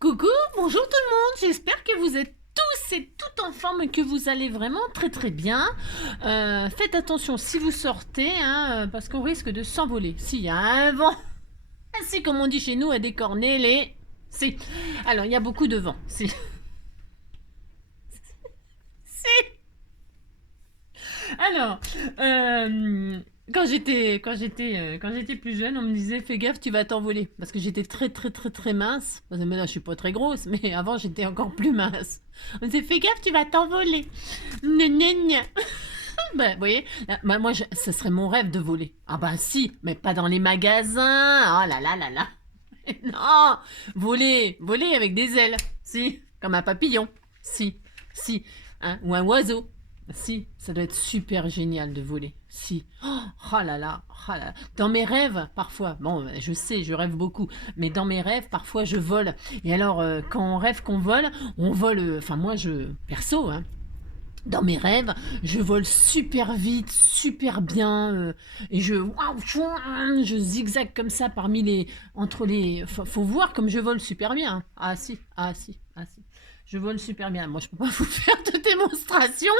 Coucou, bonjour tout le monde, j'espère que vous êtes tous et toutes en forme et que vous allez vraiment très très bien. Faites attention si vous sortez, parce qu'on risque de s'envoler. S'il y a un vent, ainsi comme on dit chez nous, à décorner les... Si. Alors, il y a beaucoup de vent. Si. Si. Alors, quand j'étais plus jeune, on me disait fais gaffe, tu vas t'envoler parce que j'étais très très très très mince. Mais là, je suis pas très grosse, mais avant j'étais encore plus mince. On me disait fais gaffe, tu vas t'envoler. Gna, gna, gna. Ben, vous voyez, là, moi, ce serait mon rêve de voler. Ah bah si, mais pas dans les magasins. Oh là là là là. Non, voler avec des ailes. Si, comme un papillon. Si, si, hein, ou un oiseau. Si, ça doit être super génial de voler. Si. Oh là là, oh là là. Dans mes rêves, parfois, bon, je sais, je rêve beaucoup, mais dans mes rêves, parfois, je vole. Et alors, quand on rêve qu'on vole, on vole. Enfin, moi, perso, hein, dans mes rêves, je vole super vite, super bien, et je zigzague comme ça parmi les, entre les. Faut voir comme je vole super bien, hein. Ah si, ah si, ah si. Je vole super bien. Moi, je peux pas vous faire de démonstration.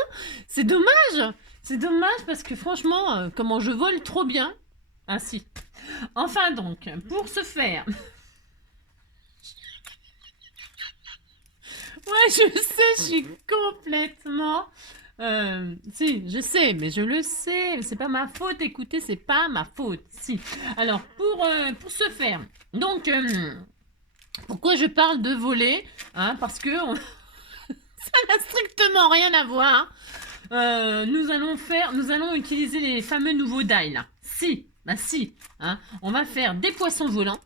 C'est dommage. C'est dommage parce que franchement, comment je vole trop bien. Ah si. Enfin donc, pour ce faire. Ouais, je sais, je suis complètement. Si, je sais, mais je le sais. C'est pas ma faute. Écoutez, c'est pas ma faute. Si. Alors, pour ce faire. Donc, pourquoi je parle de voler, hein, parce que ça n'a strictement rien à voir. Nous allons utiliser les fameux nouveaux die là. Si, bah si, hein, on va faire des poissons volants.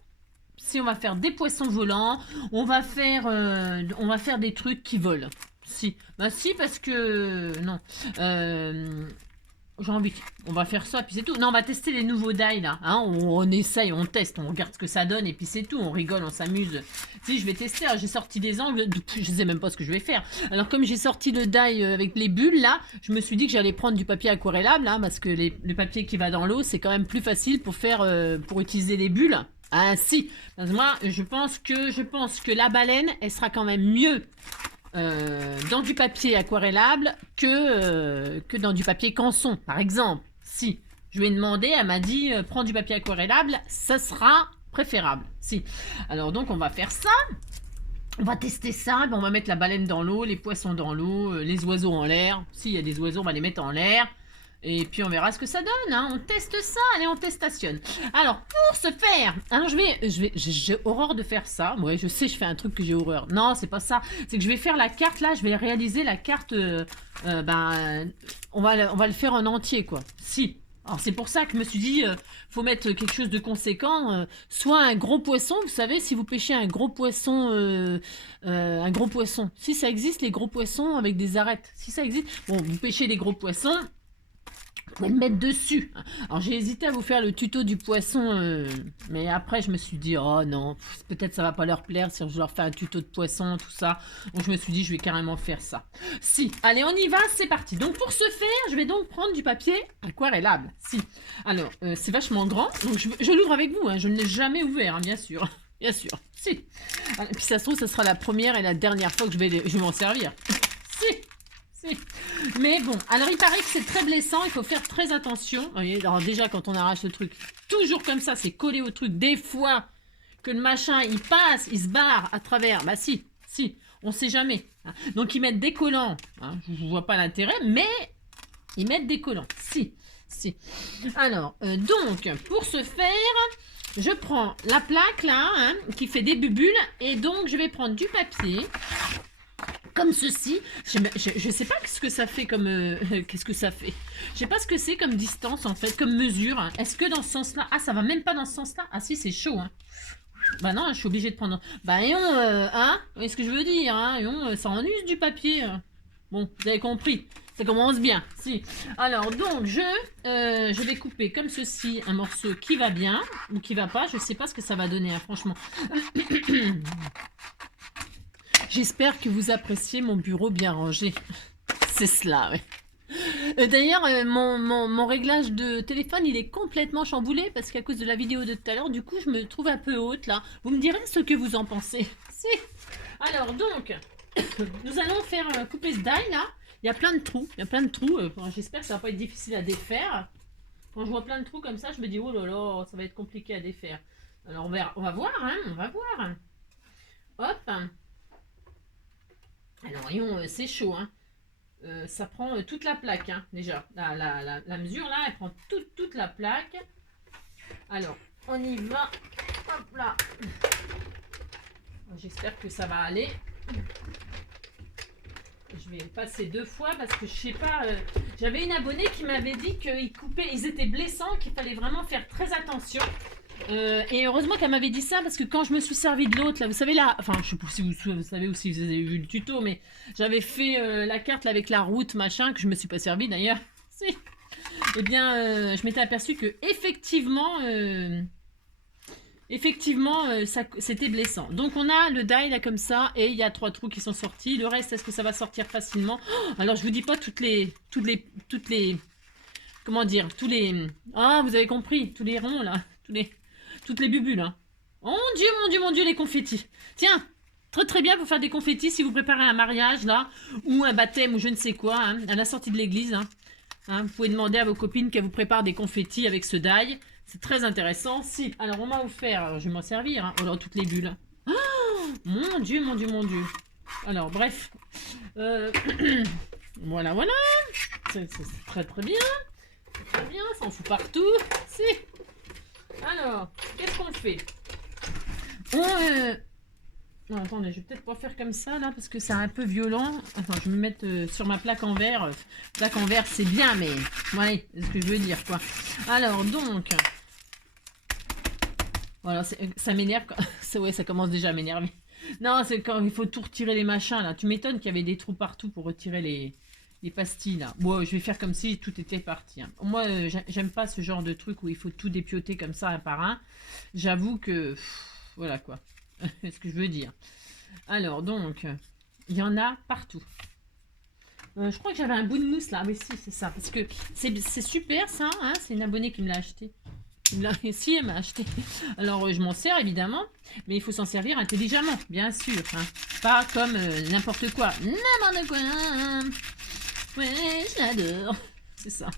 Si on va faire des poissons volants, on va faire des trucs qui volent. Si, bah si parce que non. J'ai envie. On va faire ça, puis c'est tout. Non, on va tester les nouveaux die là. Hein, on essaye, on teste, on regarde ce que ça donne, et puis c'est tout. On rigole, on s'amuse. Si, je vais tester. J'ai sorti des angles. Je sais même pas ce que je vais faire. Alors, comme j'ai sorti le die avec les bulles là, je me suis dit que j'allais prendre du papier aquarellable, hein, parce que le papier qui va dans l'eau, c'est quand même plus facile pour utiliser les bulles. Ah si. Parce que moi, je pense que la baleine, elle sera quand même mieux. Dans du papier aquarellable que dans du papier canson, par exemple. Si je lui ai demandé, elle m'a dit prends du papier aquarellable, ça sera préférable. Si. Alors donc on va faire ça. On va tester ça. On va mettre la baleine dans l'eau, les poissons dans l'eau, les oiseaux en l'air. S'il y a des oiseaux, on va les mettre en l'air. Et puis on verra ce que ça donne, hein. On teste ça, allez, on testationne. Alors, pour ce faire, alors j'ai horreur de faire ça. Ouais, je sais, je fais un truc que j'ai horreur. Non, c'est pas ça. C'est que je vais faire la carte là, je vais réaliser la carte. On va le faire en entier, quoi. Si. Alors c'est pour ça que je me suis dit, faut mettre quelque chose de conséquent, soit un gros poisson, vous savez, si vous pêchez un gros poisson, si ça existe les gros poissons avec des arêtes, si ça existe, bon, vous pêchez les gros poissons, vous pouvez le mettre dessus. Alors j'ai hésité à vous faire le tuto du poisson, mais après je me suis dit oh non, peut-être ça va pas leur plaire si je leur fais un tuto de poisson, tout ça. Donc je me suis dit je vais carrément faire ça. Si, allez on y va, c'est parti. Donc pour ce faire, je vais donc prendre du papier aquarellable. Si. Alors c'est vachement grand, donc je l'ouvre avec vous, hein. Je ne l'ai jamais ouvert, hein, bien sûr. Bien sûr. Si. Et puis ça se trouve, ça sera la première et la dernière fois que je vais m'en servir. Si. Mais bon, alors il paraît que c'est très blessant, il faut faire très attention. Vous voyez, alors déjà quand on arrache le truc, toujours comme ça, c'est collé au truc. Des fois que le machin il passe, il se barre à travers. Bah si, on sait jamais. Donc ils mettent des collants. Hein, je vois pas l'intérêt, mais ils mettent des collants. Si. Alors donc pour ce faire, je prends la plaque là, hein, qui fait des bulles, et donc je vais prendre du papier. Comme ceci, je sais pas ce que ça fait comme... qu'est-ce que ça fait? Je sais pas ce que c'est comme distance en fait, comme mesure. Est-ce que dans ce sens-là... Ah, ça va même pas dans ce sens-là? Ah si, c'est chaud, hein. Bah non, je suis obligée de prendre... Bah et hein? Vous voyez ce que je veux dire, hein? Et ça en use du papier. Bon, vous avez compris. Ça commence bien, si. Alors, donc, je vais couper comme ceci un morceau qui va bien, ou qui va pas. Je sais pas ce que ça va donner, hein, franchement. J'espère que vous appréciez mon bureau bien rangé. C'est cela, oui. D'ailleurs, mon réglage de téléphone, il est complètement chamboulé parce qu'à cause de la vidéo de tout à l'heure, du coup, je me trouve un peu haute là. Vous me direz ce que vous en pensez. Si. Alors, donc, nous allons faire couper ce die là. Il y a plein de trous. Il y a plein de trous. J'espère que ça va pas être difficile à défaire. Quand je vois plein de trous comme ça, je me dis, oh là là, ça va être compliqué à défaire. Alors, on va voir, hein, on va voir. Hop. Alors, voyons, c'est chaud, hein. Ça prend toute la plaque, hein, déjà. La mesure, là, elle prend toute la plaque. Alors, on y va. Hop là. J'espère que ça va aller. Je vais passer 2 fois parce que je sais pas. J'avais une abonnée qui m'avait dit qu'ils coupaient, ils étaient blessants, qu'il fallait vraiment faire très attention. Et heureusement qu'elle m'avait dit ça parce que quand je me suis servi de l'autre, là, vous savez là, enfin je sais pas si vous savez ou si vous avez vu le tuto, mais j'avais fait la carte là, avec la route machin que je me suis pas servi d'ailleurs. Si. Eh bien, je m'étais aperçu que effectivement, c'était blessant. Donc on a le die là comme ça et il y a 3 trous qui sont sortis. Le reste, est-ce que ça va sortir facilement? Alors je vous dis pas toutes les, comment dire, tous les, ah vous avez compris, tous les ronds là, toutes les bubules. Hein. Oh mon dieu, les confettis. Tiens, très bien pour faire des confettis si vous préparez un mariage là ou un baptême ou je ne sais quoi hein, à la sortie de l'église. Hein. Hein, vous pouvez demander à vos copines qu'elles vous préparent des confettis avec ce die. C'est très intéressant. Si, alors on m'a offert, alors je vais m'en servir. Hein. Oh là, toutes les bulles. Oh, mon dieu. Alors, bref. Voilà. C'est très bien. C'est très bien, ça en fout partout. Si. Alors, qu'est-ce qu'on fait? Non, attendez, je vais peut-être pas faire comme ça, là, parce que c'est un peu violent. Enfin, je vais me mettre sur ma plaque en verre. Plaque en verre, c'est bien, mais... Ouais, c'est ce que je veux dire, quoi. Alors, donc... Voilà, ça m'énerve. Ouais, ça commence déjà à m'énerver. Non, c'est quand il faut tout retirer les machins, là. Tu m'étonnes qu'il y avait des trous partout pour retirer les pastilles, là. Bon, je vais faire comme si tout était parti. Hein. Moi, j'aime pas ce genre de truc où il faut tout dépioter comme ça, un par un. J'avoue que... voilà, quoi. C'est ce que je veux dire. Alors, donc, il y en a partout. Je crois que j'avais un bout de mousse, là. Mais si, c'est ça. Parce que c'est super, ça. Hein, c'est une abonnée qui me l'a acheté. Si, elle m'a acheté. Alors, je m'en sers, évidemment. Mais il faut s'en servir intelligemment, bien sûr. Hein. Pas comme n'importe quoi. N'importe quoi. Ouais, je l'adore. C'est ça.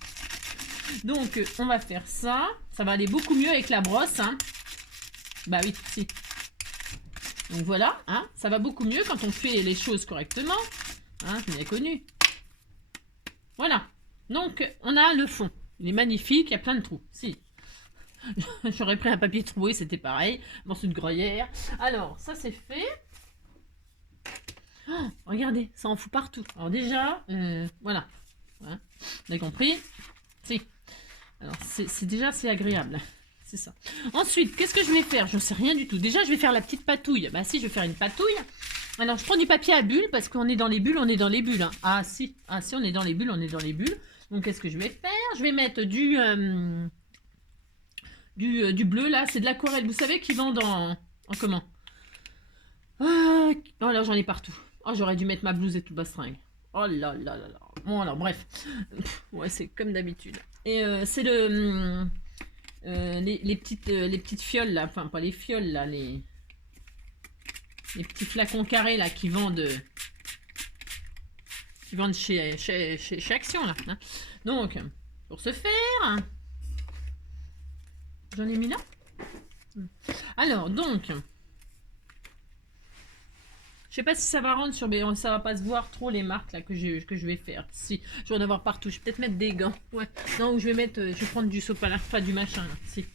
Donc, on va faire ça. Ça va aller beaucoup mieux avec la brosse. Hein. Bah oui, si. Donc voilà, hein, ça va beaucoup mieux quand on fait les choses correctement. Hein, c'est bien connu. Voilà. Donc, on a le fond. Il est magnifique, il y a plein de trous. Si. J'aurais pris un papier troué, c'était pareil. Morceau de gruyère. Alors, ça c'est fait. Oh, regardez, ça en fout partout. Alors déjà, voilà. Hein, vous avez compris? Si. Alors, c'est agréable. C'est ça. Ensuite, qu'est-ce que je vais faire? Je ne sais rien du tout. Déjà, je vais faire la petite patouille. Bah si, je vais faire une patouille. Alors, je prends du papier à bulles parce qu'on est dans les bulles, Hein. Ah si, on est dans les bulles, Donc, qu'est-ce que je vais faire? Je vais mettre du bleu, là. C'est de l'aquarelle. Vous savez qu'ils vendent en comment? Oh là, j'en ai partout. Oh, j'aurais dû mettre ma blouse et tout bastringue. Oh là là là là. Bon, alors, bref. Ouais, c'est comme d'habitude. Et c'est le... les petites fioles là, enfin pas les fioles là, les petits flacons carrés là qui vendent chez Action là. Hein. Donc, pour ce faire, j'en ai mis là. Alors donc, je sais pas si ça va rendre sur, mais ça va pas se voir trop les marques là que je vais faire. Si, je vais en avoir partout. Je vais peut-être mettre des gants. Ouais. Non, ou je vais prendre du sopalin, pas du machin là. Si.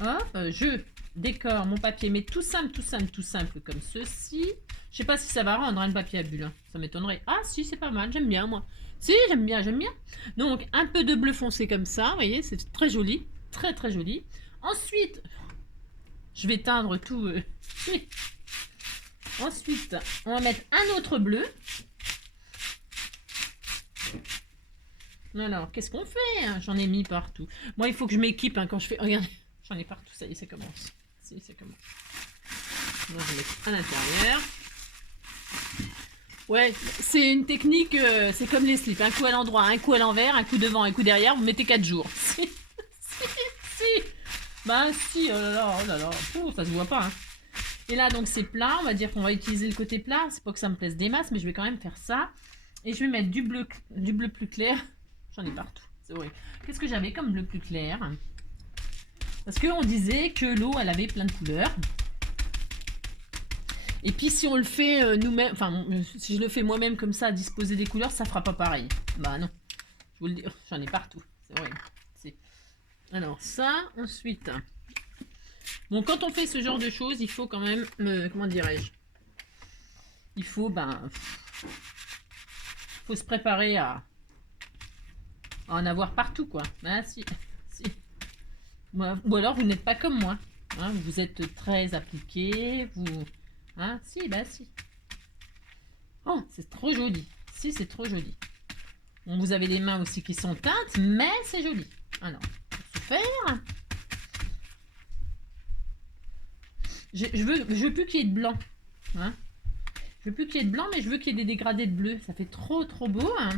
Hop, je décore mon papier, mais tout simple comme ceci. Je sais pas si ça va rendre le papier à bulles. Hein. Ça m'étonnerait. Ah si, c'est pas mal. J'aime bien moi. Si, j'aime bien. Donc un peu de bleu foncé comme ça. Vous voyez, c'est très joli, très joli. Ensuite. Je vais teindre tout. Ensuite, on va mettre un autre bleu. Alors, qu'est-ce qu'on fait? J'en ai mis partout. Moi, il faut que je m'équipe hein, quand je fais... Regardez, j'en ai partout. Ça y est, ça commence. Ça commence. On va mettre à l'intérieur. Ouais, c'est une technique, c'est comme les slips. Un coup à l'endroit, un coup à l'envers, un coup devant, un coup derrière, vous mettez 4 jours. Si. Bah si, oh là là, pouh, ça se voit pas. Hein. Et là, donc c'est plat, on va dire qu'on va utiliser le côté plat. C'est pas que ça me plaise des masses, mais je vais quand même faire ça. Et je vais mettre du bleu plus clair. J'en ai partout, c'est horrible. Qu'est-ce que j'avais comme bleu plus clair? Parce qu'on disait que l'eau, elle avait plein de couleurs. Et puis si on le fait nous-mêmes, enfin si je le fais moi-même comme ça, à disposer des couleurs, ça fera pas pareil. Bah non, je vous le dis, j'en ai partout. C'est horrible. Alors ça, ensuite... Bon, quand on fait ce genre de choses, il faut quand même... comment dirais-je? Il faut, faut se préparer à en avoir partout, quoi. Ah si, si. Ou alors vous n'êtes pas comme moi. Hein, vous êtes très appliqué, vous... Hein, si, bah si. Oh, c'est trop joli. Si, c'est trop joli. Bon, vous avez les mains aussi qui sont teintes, mais c'est joli. Alors, pour ce faire... Je veux plus qu'il y ait de blanc. Hein, je veux plus qu'il y ait de blanc, mais je veux qu'il y ait des dégradés de bleu. Ça fait trop beau. Hein.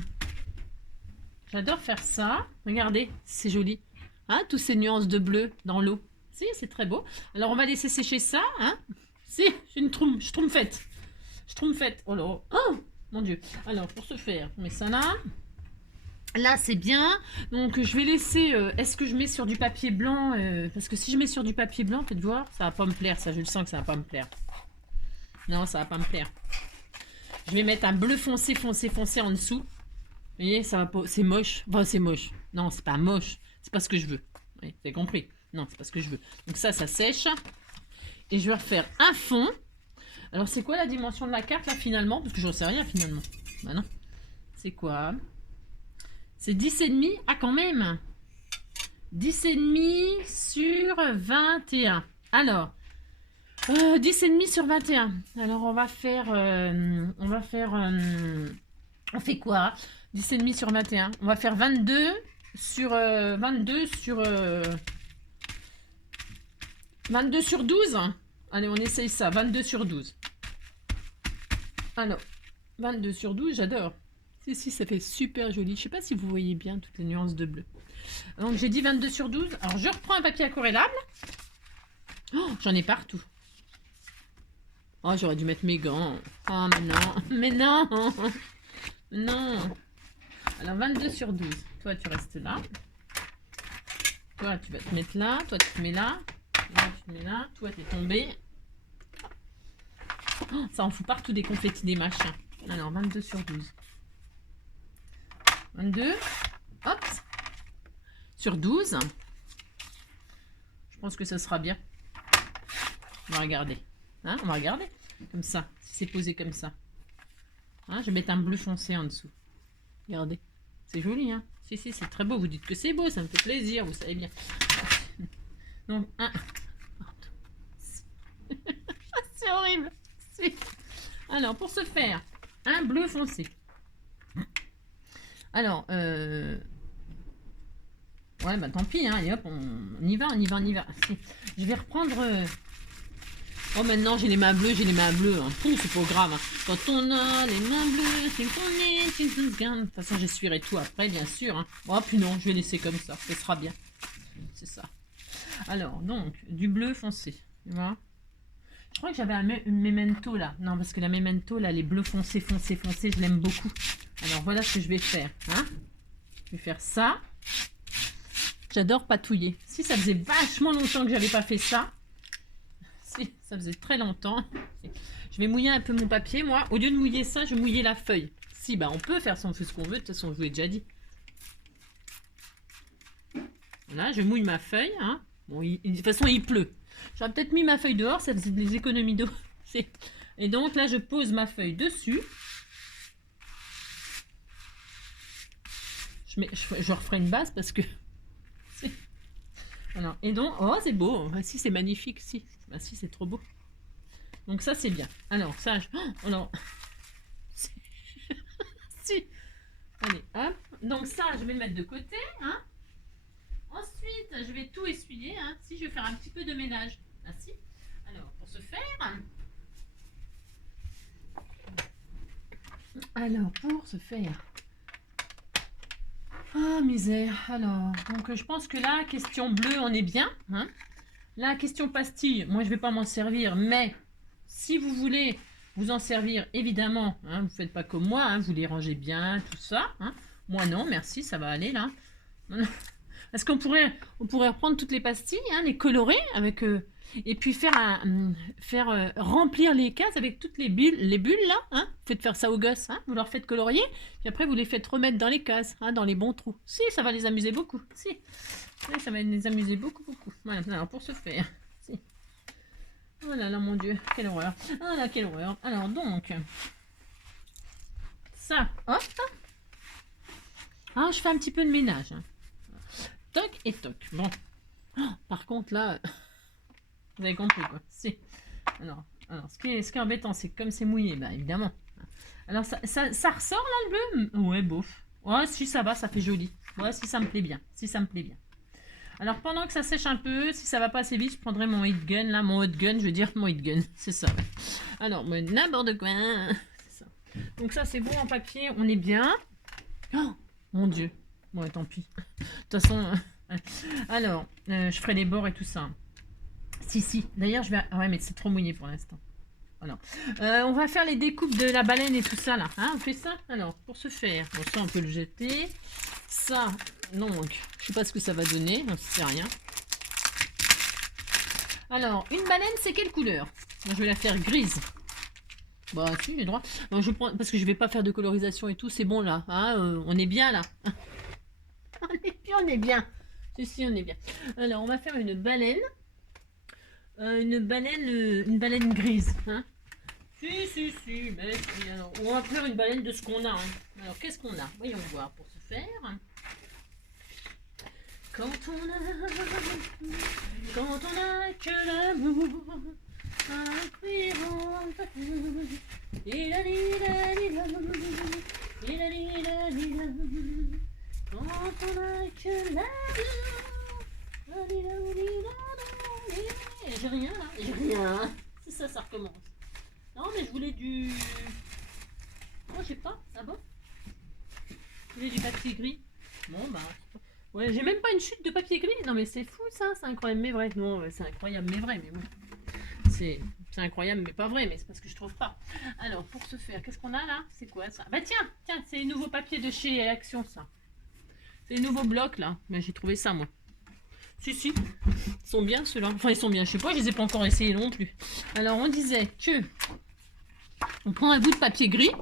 J'adore faire ça. Regardez, c'est joli. Hein, tous ces nuances de bleu dans l'eau. Si, c'est très beau. Alors, on va laisser sécher ça. Hein. Si, j'ai une schtroumpfette. Schtroumpfette. Oh là. Oh, mon Dieu. Alors, pour ce faire, on met ça là. Là, c'est bien. Donc, je vais laisser... Est-ce que je mets sur du papier blanc parce que si je mets sur du papier blanc, faites voir, ça va pas me plaire. Ça, je le sens que ça va pas me plaire. Non, ça va pas me plaire. Je vais mettre un bleu foncé en dessous. Vous voyez, ça va pas... C'est moche. Enfin, c'est moche. Non, c'est pas moche. C'est pas ce que je veux. Oui, vous avez compris. Non, c'est pas ce que je veux. Donc ça sèche. Et je vais refaire un fond. Alors, c'est quoi la dimension de la carte, là, finalement? Parce que j'en sais rien, finalement. Bah non. C'est quoi? C'est 10,5. Ah, quand même. 10,5 sur 21. Alors, 10,5 sur 21. Alors, on fait quoi? 10,5 sur 21. On va faire 22 sur 22 sur 12. Allez, on essaye ça. 22 sur 12. Alors, 22 sur 12, j'adore. Si, ça fait super joli. Je sais pas si vous voyez bien toutes les nuances de bleu. Donc, j'ai dit 22 sur 12. Alors, je reprends un papier aquarellable. Oh, j'en ai partout. Oh, j'aurais dû mettre mes gants. Oh, mais non. Mais non. Non. Alors, 22 sur 12. Toi, tu restes là. Toi, tu vas te mettre là. Toi, tu te mets là. Là, tu te mets là. Toi, t'es tombé. Oh, ça en fout partout des confettis, des machins. Alors, 22 sur 12. 22. Hop. Sur 12. Je pense que ça sera bien. On va regarder. Hein, on va regarder. Comme ça. Si c'est posé comme ça. Hein, je vais mettre un bleu foncé en dessous. Regardez. C'est joli, hein. Si, c'est très beau. Vous dites que c'est beau, ça me fait plaisir, vous savez bien. Donc, un... c'est horrible. Alors, pour ce faire, un bleu foncé. Alors, ouais, bah tant pis, hein. Et hop, on y va. Je vais reprendre... Oh, maintenant, j'ai les mains bleues, hein. C'est pas grave. Hein. Quand on a les mains bleues, c'est qu'on est... De toute façon, j'essuierai tout après, bien sûr. Hein. Oh, puis non, je vais laisser comme ça. Ce sera bien. C'est ça. Alors, donc, du bleu foncé. Tu vois? Je crois que j'avais un memento, là. Non, parce que la memento, là, les bleus foncés, je l'aime beaucoup. Alors, voilà ce que je vais faire. Hein, je vais faire ça. J'adore patouiller. Si, ça faisait vachement longtemps que j'avais pas fait ça. Si, ça faisait très longtemps. Je vais mouiller un peu mon papier, moi. Au lieu de mouiller ça, je vais mouiller la feuille. Si, bah on peut faire ça, on fait ce qu'on veut. De toute façon, je vous l'ai déjà dit. Voilà, je mouille ma feuille. Hein. Bon, de toute façon, il pleut. J'aurais peut-être mis ma feuille dehors, ça faisait des économies d'eau. Et donc là, je pose ma feuille dessus. Je referai une base parce que... Alors, et donc, oh, c'est beau. Ah, si, c'est magnifique. Si, ah, si, c'est trop beau. Donc ça, c'est bien. Alors, ça, alors... si. Allez, hop. Donc ça, je vais le mettre de côté. Hein. Ensuite, je vais tout essuyer. Hein. Si, je vais faire un petit peu de ménage. Ah, si. Alors, pour ce faire... Alors, pour ce faire... Ah, misère. Alors, donc je pense que là, question bleue, on est bien. Hein. La question pastille, moi, je vais pas m'en servir, mais si vous voulez vous en servir, évidemment, hein, vous faites pas comme moi, hein, vous les rangez bien, tout ça. Hein. Moi, non, merci, ça va aller, là. Non, non. Parce on pourrait reprendre toutes les pastilles, hein, les colorer avec... et puis faire remplir les cases avec toutes les bulles là. Hein. Vous faites faire ça aux gosses. Hein. Vous leur faites colorier. Puis après, vous les faites remettre dans les cases, hein, dans les bons trous. Si, ça va les amuser beaucoup. Si. Oui, ça va les amuser beaucoup, beaucoup. Voilà, alors pour ce faire. Si. Oh là là, mon Dieu, quelle horreur. Ah là, quelle horreur. Alors donc, ça, hop. Ah, je fais un petit peu de ménage. Hein. Toc et toc. Bon. Oh, par contre, là... Vous avez compris quoi. Si. Alors ce qui est embêtant, c'est que comme c'est mouillé, bah évidemment. Alors ça ressort là le bleu. Ouais, bof. Ouais, si ça va, ça fait joli. Ouais, si ça me plaît bien. Si ça me plaît bien. Alors pendant que ça sèche un peu, si ça va pas assez vite, je prendrai mon heat gun là, mon hot gun, je veux dire mon heat gun. C'est ça. Alors, n'importe quoi. C'est ça. Donc ça c'est bon en papier, on est bien. Oh, mon Dieu. Bon, tant pis. De toute façon, alors, je ferai les bords et tout ça. Si. D'ailleurs, je vais... Ah ouais, mais c'est trop mouillé pour l'instant. Voilà. On va faire les découpes de la baleine et tout ça, là. Hein, on fait ça? Alors, pour ce faire, bon, ça, on peut le jeter. Ça, donc, je sais pas ce que ça va donner. On ne sait rien. Alors, une baleine, c'est quelle couleur? Moi, je vais la faire grise. Bah, si, j'ai le droit. Non, je prends... Parce que je vais pas faire de colorisation et tout. C'est bon, là. Hein, on est bien, là. On est bien. Si, on est bien. Alors, on va faire une baleine. Une baleine grise. Hein. Si, mais si. Alors, on va faire une baleine de ce qu'on a. Hein. Alors, qu'est-ce qu'on a? Voyons voir pour ce faire. Quand on a que l'amour, un cuir en pâture, et la quand on a que l'amour, j'ai rien là, j'ai rien. C'est ça, ça recommence. Non, mais je voulais du... Oh, j'ai pas. Ah bon? Je voulais du papier gris. Bon, bah... Ouais, j'ai même pas une chute de papier gris. Non, mais c'est fou ça, c'est incroyable mais vrai. Non, c'est incroyable mais vrai, mais bon. C'est incroyable mais pas vrai, mais c'est parce que je trouve pas. Alors, pour ce faire, qu'est-ce qu'on a là? C'est quoi ça? Bah tiens, c'est les nouveaux papiers de chez Action, ça. C'est les nouveaux blocs là. Mais j'ai trouvé ça, moi. Si, ils sont bien ceux-là. Enfin, ils sont bien, je sais pas, je les ai pas encore essayés non plus. Alors, on disait que on prend un bout de papier gris.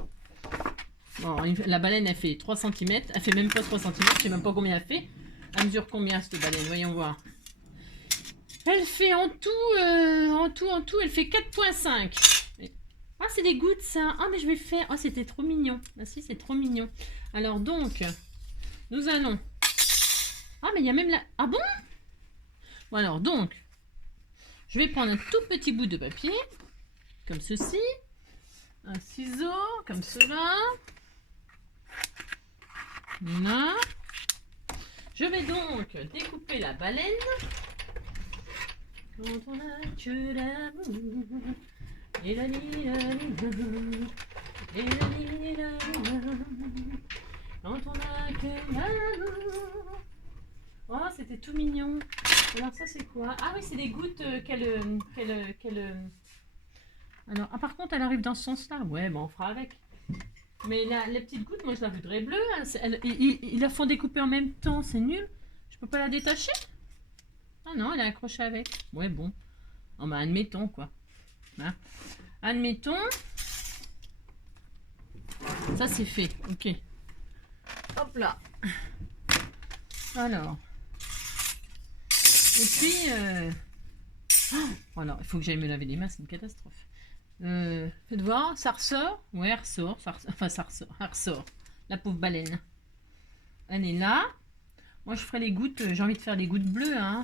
Bon, la baleine, elle fait 3 cm. Elle fait même pas 3 cm, je sais même pas combien elle fait. Elle mesure combien cette baleine? Voyons voir. Elle fait en tout, elle fait 4,5. Ah, c'est des gouttes ça. Ah, mais je vais faire... Ah, c'était trop mignon. Ah si, c'est trop mignon. Alors donc, nous allons... Ah, mais il y a même la... Ah bon? Bon, alors donc, je vais prendre un tout petit bout de papier, comme ceci, un ciseau, comme cela. Voilà. Je vais donc découper la baleine. Quand on a que l'amour, et la quand on a que l'amour. Oh, c'était tout mignon. Alors ça c'est quoi? Ah oui, c'est des gouttes Alors, ah, par contre, elle arrive dans ce sens-là. Ouais, bon, on fera avec. Mais les petites gouttes, moi je la voudrais bleue. Hein. Ils la font découper en même temps, c'est nul. Je peux pas la détacher? Ah non, elle est accrochée avec. Ouais, bon. Oh, bah, admettons, quoi. Hein. Admettons. Ça, c'est fait. Ok. Hop là. Alors. Et puis... Oh, alors, il faut que j'aille me laver les mains, c'est une catastrophe. Faites voir, ça ressort. Ouais, elle ressort. Enfin, ça ressort. Elle ressort. La pauvre baleine. Elle est là. Moi, je ferai les gouttes. J'ai envie de faire des gouttes bleues, hein.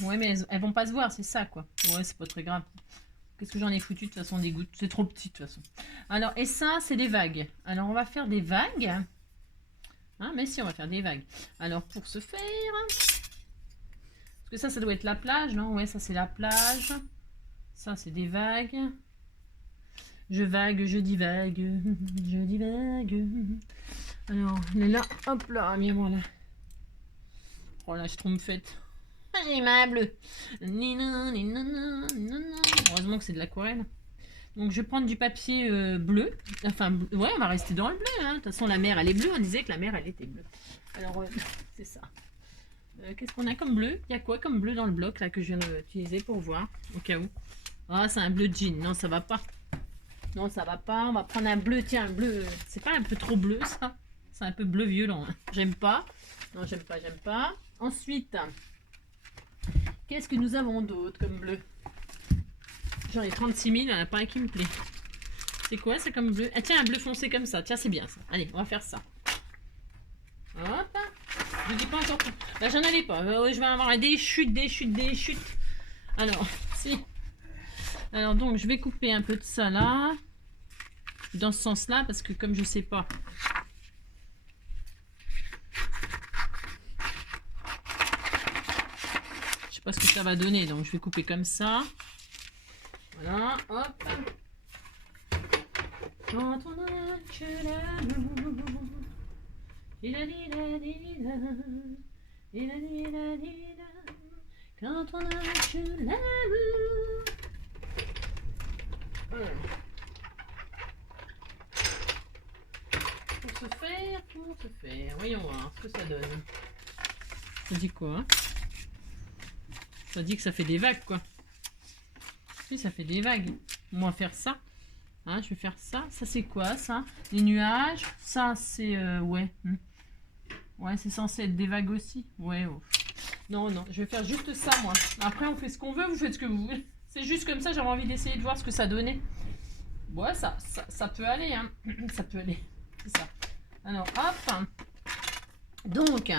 Bon, ouais, mais elles vont pas se voir, c'est ça, quoi. Ouais, c'est pas très grave. Qu'est-ce que j'en ai foutu, de toute façon, des gouttes. C'est trop petit, de toute façon. Alors, et ça, c'est des vagues. Alors, on va faire des vagues. Hein, mais si, on va faire des vagues. Alors, pour ce faire... Parce que ça doit être la plage, non? Ouais, ça, c'est la plage. Ça, c'est des vagues. Je vague, je divague, je divague. Alors, on est là, hop là, viens-moi là. Oh là, je trompe faite. Ah, j'ai ma bleue. Heureusement que c'est de l'aquarelle. Donc je vais prendre du papier bleu. Enfin, ouais, on va rester dans le bleu. Hein. De toute façon, la mer, elle est bleue. On disait que la mer, elle était bleue. Alors, c'est ça. Qu'est-ce qu'on a comme bleu? Il y a quoi comme bleu dans le bloc là que je viens d'utiliser pour voir, au cas où? Ah, c'est un bleu jean. Non, ça va pas. Non, ça va pas. On va prendre un bleu. Tiens, un bleu. C'est pas un peu trop bleu, ça? C'est un peu bleu violent. Hein. J'aime pas. Non, j'aime pas, j'aime pas. Ensuite, qu'est-ce que nous avons d'autre comme bleu? J'en ai 36 000, il n'y en a pas un qui me plaît. C'est quoi ça comme bleu? Ah tiens, un bleu foncé comme ça. Tiens, c'est bien ça. Allez, on va faire ça. Hop. Je dis pas encore tout. Là, j'en avais pas. Je vais avoir des chutes, des chutes, des chutes. Alors, si. Alors, donc, je vais couper un peu de ça là. Dans ce sens-là, parce que comme je sais pas. Je sais pas ce que ça va donner. Donc, je vais couper comme ça. Voilà, hop. Quand on a que l'amour, quand on a que l'amour. Pour se faire, voyons voir ce que ça donne. Ça dit quoi? Hein? Ça dit que ça fait des vagues, quoi. Oui, ça fait des vagues. On va faire ça. Hein, je vais faire ça. Ça, c'est quoi, ça? Les nuages. Ça, c'est... ouais. Ouais, c'est censé être des vagues aussi. Ouais, oh. Non, non, je vais faire juste ça, moi. Après, on fait ce qu'on veut, vous faites ce que vous voulez. C'est juste comme ça, j'avais envie d'essayer de voir ce que ça donnait. Ouais, ça peut aller, hein. Ça peut aller. C'est ça. Alors, hop. Donc,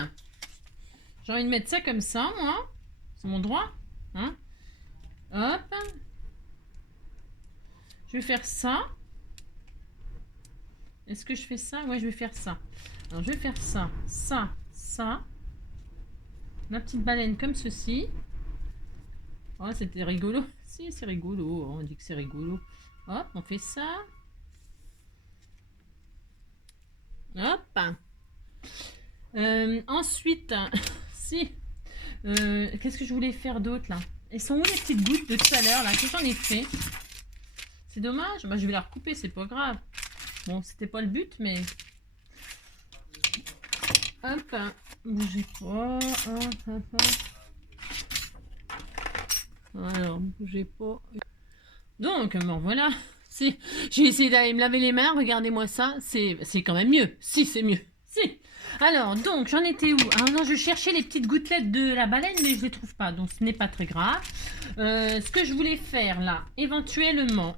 j'ai envie de mettre ça comme ça, moi. C'est mon droit. Hein? Hop. Je vais faire ça. Est-ce que je fais ça? Ouais, je vais faire ça. Alors, je vais faire ça, ça, ça. Ma petite baleine comme ceci. Oh, c'était rigolo. Si, c'est rigolo. On dit que c'est rigolo. Hop, on fait ça. Hop. Ensuite, si. Qu'est-ce que je voulais faire d'autre, là? Elles sont où les petites gouttes de tout à l'heure, là? Qu'est-ce que j'en ai fait? C'est dommage. Bah, je vais la recouper, c'est pas grave. Bon, c'était pas le but, mais... Hop, bougez pas. Hop, hop, hop. Alors, bougez pas. Donc, bon, voilà. J'ai essayé d'aller me laver les mains. Regardez-moi ça. C'est quand même mieux. Si, c'est mieux. Si. Alors, donc, j'en étais où? Ah non, je cherchais les petites gouttelettes de la baleine, mais je les trouve pas. Donc, ce n'est pas très grave. Ce que je voulais faire, là, éventuellement.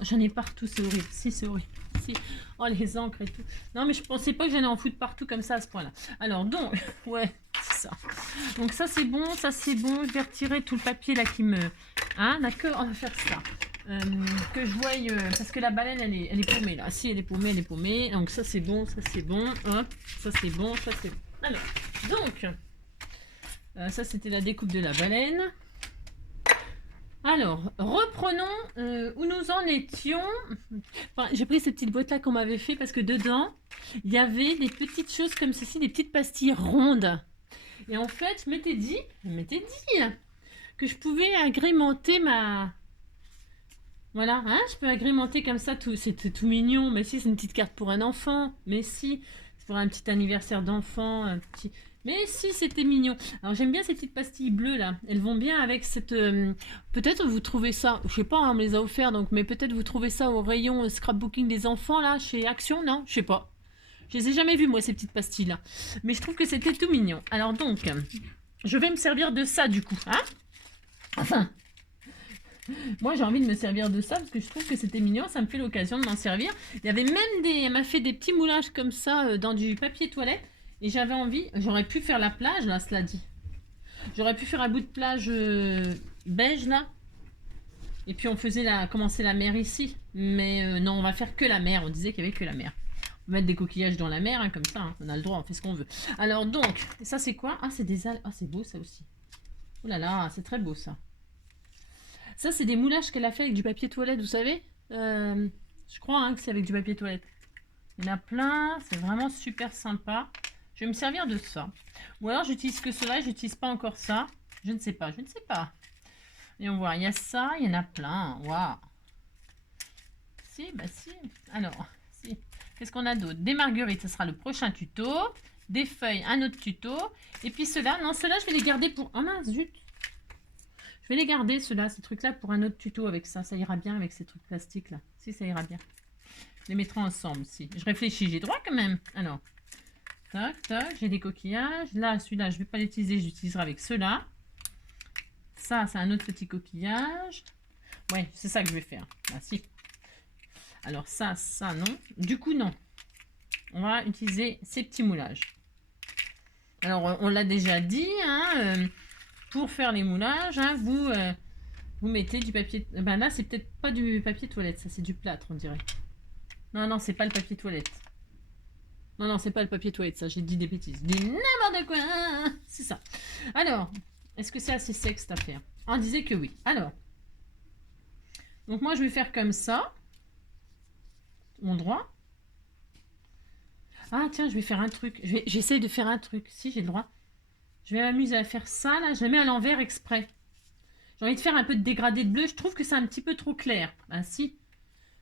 J'en ai partout, c'est horrible. Si, c'est horrible. Si. Oh, les encres et tout. Non, mais je pensais pas que j'allais en foutre partout comme ça à ce point-là. Alors, donc, ouais, c'est ça. Donc, ça, c'est bon, ça, c'est bon. Je vais retirer tout le papier là qui me... Hein, d'accord, on va faire ça. Que je voie, parce que la baleine, elle est paumée là. Si, elle est paumée. Donc, ça, c'est bon, ça, c'est bon. Hop, ça, c'est bon, ça, c'est bon. Alors, donc, ça, c'était la découpe de la baleine. Alors, reprenons où nous en étions. Enfin, j'ai pris cette petite boîte-là qu'on m'avait fait parce que dedans, il y avait des petites choses comme ceci, des petites pastilles rondes. Et en fait, je m'étais dit que je pouvais agrémenter ma... Voilà, hein, je peux agrémenter comme ça, c'était tout mignon. Mais si, c'est une petite carte pour un enfant. Mais si, c'est pour un petit anniversaire d'enfant, un petit... Mais si, c'était mignon. Alors, j'aime bien ces petites pastilles bleues, là. Elles vont bien avec cette... Peut-être vous trouvez ça... Je sais pas, on me les a offerts, donc... Mais peut-être vous trouvez ça au rayon scrapbooking des enfants, là, chez Action, non? Je sais pas. Je les ai jamais vues, moi, ces petites pastilles-là. Mais je trouve que c'était tout mignon. Alors, donc... Je vais me servir de ça, du coup. Hein? Enfin... Moi, j'ai envie de me servir de ça, parce que je trouve que c'était mignon. Ça me fait l'occasion de m'en servir. Il y avait même des... Elle m'a fait des petits moulages comme ça, dans du papier toilette. Et j'avais envie, j'aurais pu faire la plage, là, cela dit. J'aurais pu faire un bout de plage beige, là. Et puis on faisait commencer la mer ici. Mais non, on va faire que la mer. On disait qu'il y avait que la mer. On va mettre des coquillages dans la mer, hein, comme ça. Hein. On a le droit, on fait ce qu'on veut. Alors donc, ça c'est quoi? Ah, c'est des algues. Ah, c'est beau ça aussi. Oh là là, c'est très beau ça. Ça, c'est des moulages qu'elle a fait avec du papier toilette, vous savez. Je crois hein, que c'est avec du papier toilette. Il y en a plein, c'est vraiment super sympa. Je vais me servir de ça. Ou alors j'utilise que cela et j'utilise pas encore ça. Je ne sais pas, je ne sais pas. Et on voit, il y a ça, il y en a plein. Waouh. Si, bah si. Alors, si. Qu'est-ce qu'on a d'autre? Des marguerites, ce sera le prochain tuto. Des feuilles, un autre tuto. Et puis ceux-là, non, ceux-là, je vais les garder pour... Oh mince, zut. Je vais les garder, ceux-là, ces trucs-là, pour un autre tuto avec ça. Ça ira bien avec ces trucs plastiques, là. Si, ça ira bien. Je les mettrai ensemble, si. Je réfléchis, j'ai droit quand même. Alors, tac, tac, j'ai des coquillages. Là, celui-là, je ne vais pas l'utiliser, j'utiliserai avec ceux-là. Ça, c'est un autre petit coquillage. Ouais, c'est ça que je vais faire. Ah, si. Alors ça, non. Du coup, non. On va utiliser ces petits moulages. Alors, on l'a déjà dit, hein, pour faire les moulages, hein, vous mettez du papier... Ben là, c'est peut-être pas du papier toilette, ça, c'est du plâtre, on dirait. Non, non, c'est pas le papier toilette. Non, non, c'est pas le papier toilette, ça, j'ai dit des bêtises. Du n'importe quoi. C'est ça. Alors, est-ce que c'est assez sec, cette affaire? On disait que oui. Alors, donc moi, je vais faire comme ça. Mon droit. Ah, tiens, je vais faire un truc. J'essaye de faire un truc. Si, j'ai le droit. Je vais m'amuser à faire ça, là. Je le mets à l'envers exprès. J'ai envie de faire un peu de dégradé de bleu. Je trouve que c'est un petit peu trop clair. Ah, si.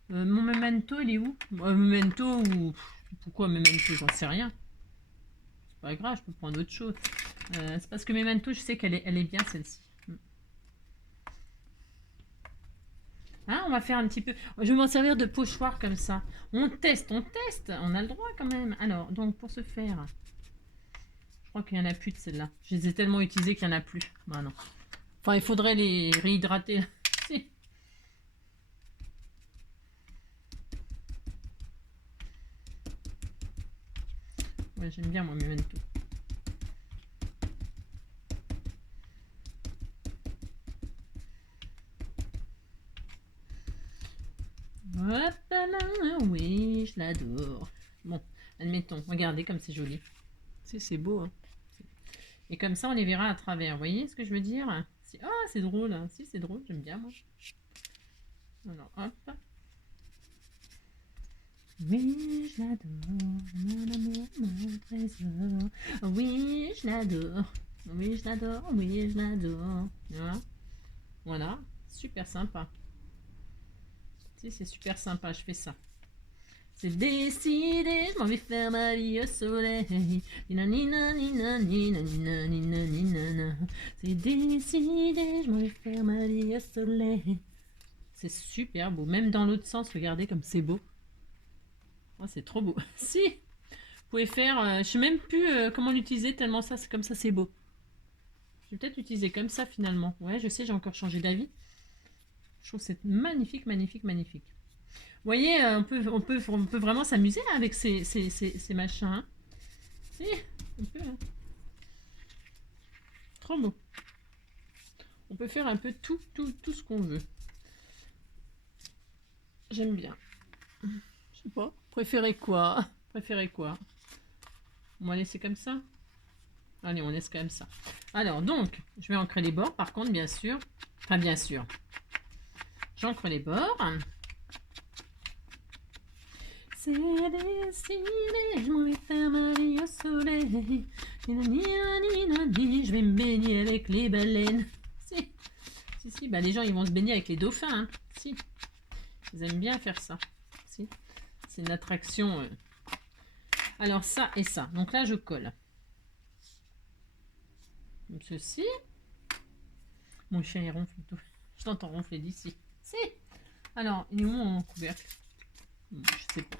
Mon memento, il est où? Memento ou... Pourquoi memento? J'en sais rien. C'est pas grave, je peux prendre autre chose. C'est parce que memento, je sais qu'elle est bien, celle-ci. Hein, on va faire un petit peu... Je vais m'en servir de pochoir comme ça. On teste, on teste. On a le droit quand même. Alors, donc pour ce faire... Je crois qu'il n'y en a plus de celle-là. Je les ai tellement utilisées qu'il n'y en a plus. Bah non. Enfin, il faudrait les réhydrater. Si. Ouais, j'aime bien moi memento. Hop là, oui, je l'adore. Bon, admettons, regardez comme c'est joli. C'est beau, hein. Et comme ça, on les verra à travers. Vous voyez ce que je veux dire? Ah, c'est drôle. Hein. Si, c'est drôle, j'aime bien, moi. Alors, hop. Oui, je l'adore, mon amour, mon trésor. Oui, je l'adore. Oui, je l'adore, oui, je l'adore. Voilà, super sympa. Si, c'est super sympa, je fais ça. C'est décidé, je m'en vais faire ma vie au soleil. C'est décidé, je m'en vais faire ma vie au soleil. C'est super beau, même dans l'autre sens, regardez comme c'est beau. Oh, c'est trop beau. Si, vous pouvez faire, je sais même plus comment l'utiliser tellement ça, c'est comme ça, c'est beau. Je vais peut-être l'utiliser comme ça finalement. Ouais, je sais, j'ai encore changé d'avis. Je trouve que c'est magnifique, magnifique, magnifique. Vous voyez, on peut vraiment s'amuser avec ces machins. Hein. Si, on peut. Hein. Trop beau. On peut faire un peu tout ce qu'on veut. J'aime bien. Je sais pas. Préférez quoi? Préférez quoi? On va laisser comme ça? Allez, on laisse comme ça. Alors, donc, je vais ancrer les bords, par contre, bien sûr. Enfin, bien sûr. J'ancre les bords. C'est décidé, je m'en vais faire ma vie au soleil. Je vais me baigner avec les baleines. Si, bah les gens ils vont se baigner avec les dauphins. Hein. Si, ils aiment bien faire ça. Si, c'est une attraction. Alors ça et ça. Donc là je colle. Comme ceci. Mon chien il ronfle tout. Je t'entends ronfler d'ici. Si. Alors, il est où mon couvercle? Je sais pas.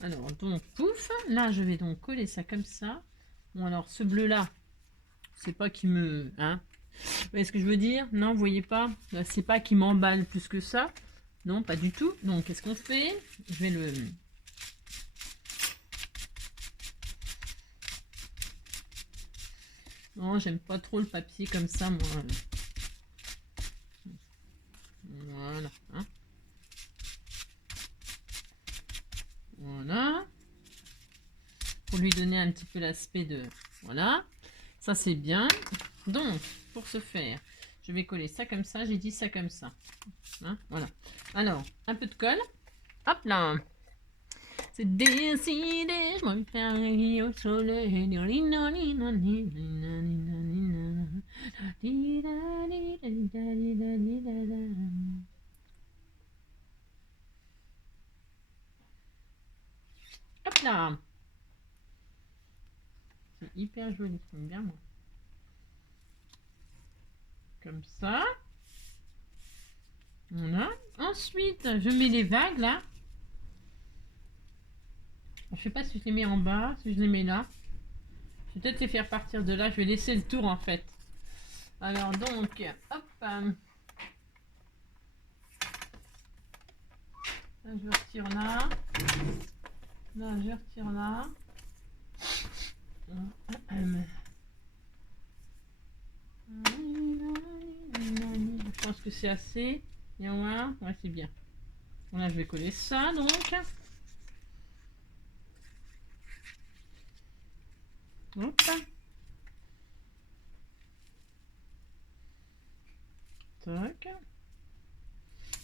Alors, donc, pouf. Là, je vais donc coller ça comme ça. Bon, alors, ce bleu-là, c'est pas qui me... Hein? Vous voyez ce que je veux dire? Non, vous voyez pas? C'est pas qui m'emballe plus que ça. Non, pas du tout. Donc, qu'est-ce qu'on fait? Je vais le... Non, j'aime pas trop le papier comme ça, moi. Voilà. Hein? Voilà. Pour lui donner un petit peu l'aspect de... Voilà. Ça, c'est bien. Donc, pour ce faire, Je vais coller ça comme ça, j'ai dit ça comme ça. Hein, voilà. Alors, un peu de colle. Hop là. C'est décidé, je vais faire la vie au soleil. Hop là. C'est hyper joli, j'aime bien moi. Comme ça. Voilà. Ensuite, je mets les vagues là. Je sais pas si je les mets en bas, si je les mets là. Je vais peut-être les faire partir de là. Je vais laisser le tour en fait. Alors donc, hop. Là, je retire là. Là, je retire là. Je pense que c'est assez. Et on va. Ouais, c'est bien. Voilà, je vais coller ça donc. Hop. Tac.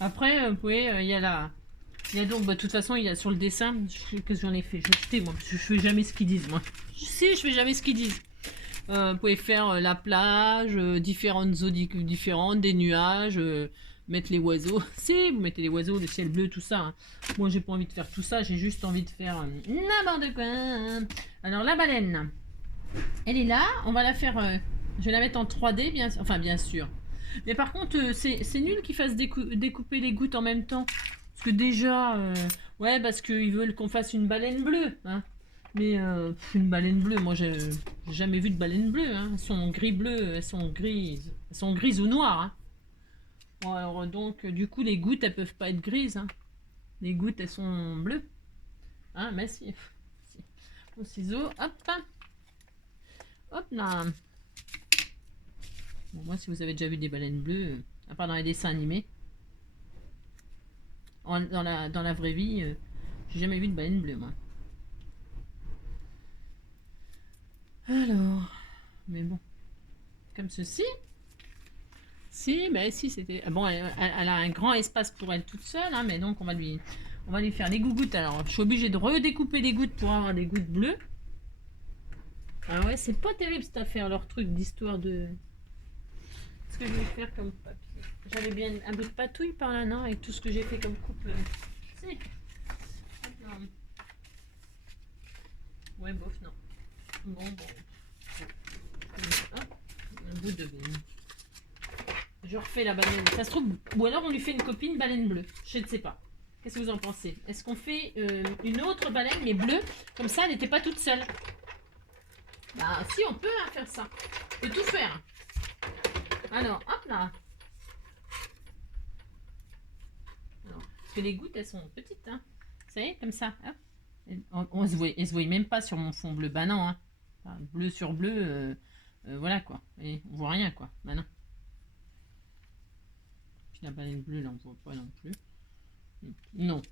Après, vous pouvez, il y a là. Il y a donc, bah, de toute façon, il y a sur le dessin, qu'est-ce que j'en ai fait? J'ai jeté moi, parce que je fais jamais ce qu'ils disent, moi. Si, je fais jamais ce qu'ils disent. Vous pouvez faire la plage, différentes zones différentes, des nuages, mettre les oiseaux. Si, vous mettez les oiseaux, le ciel bleu, tout ça. Hein. Moi, j'ai pas envie de faire tout ça, j'ai juste envie de faire n'importe quoi. Alors, la baleine, elle est là. On va la faire, je vais la mettre en 3D, bien, enfin, bien sûr. Mais par contre, c'est nul qu'ils fassent découper les gouttes en même temps. Parce que déjà, ouais, parce qu'ils veulent qu'on fasse une baleine bleue. Hein. Mais une baleine bleue, moi j'ai jamais vu de baleine bleue. Hein. Elles sont gris-bleu, elles sont grises. Elles sont grises ou noires. Hein. Bon, alors donc, du coup, les gouttes, elles peuvent pas être grises. Hein. Les gouttes, elles sont bleues. Hein, mais si. Au ciseau, hop. Hop là. Bon, moi, si vous avez déjà vu des baleines bleues, à part dans les dessins animés, dans la vraie vie, j'ai jamais vu de baleine bleue, moi. Alors, mais bon, comme ceci. Si, mais si, c'était... Bon, elle a un grand espace pour elle toute seule, hein, mais donc on va lui faire les gougouttes. Alors, je suis obligée de redécouper les gouttes pour avoir des gouttes bleues. Ah ouais, c'est pas terrible cette affaire, leur truc d'histoire de... Ce que je vais faire comme papier. J'avais bien un bout de patouille par là, non? Avec tout ce que j'ai fait comme coupe. Si. Ouais, bof, non. Bon. Hop, un bout de... Je refais la baleine. Ça se trouve... Ou alors on lui fait une copine baleine bleue. Je ne sais pas. Qu'est-ce que vous en pensez? Est-ce qu'on fait une autre baleine, mais bleue? Comme ça, elle n'était pas toute seule. Bah si, on peut hein, faire ça. On peut tout faire. Alors, hop là. Alors, parce que les gouttes, elles sont petites. Hein. Vous savez, comme ça. Hop. On se voit même pas sur mon fond bleu. Bah non. Hein. Enfin, bleu sur bleu. Voilà quoi. Et on voit rien quoi. Bah non. Puis la baleine bleue, là, on voit pas non plus. Non.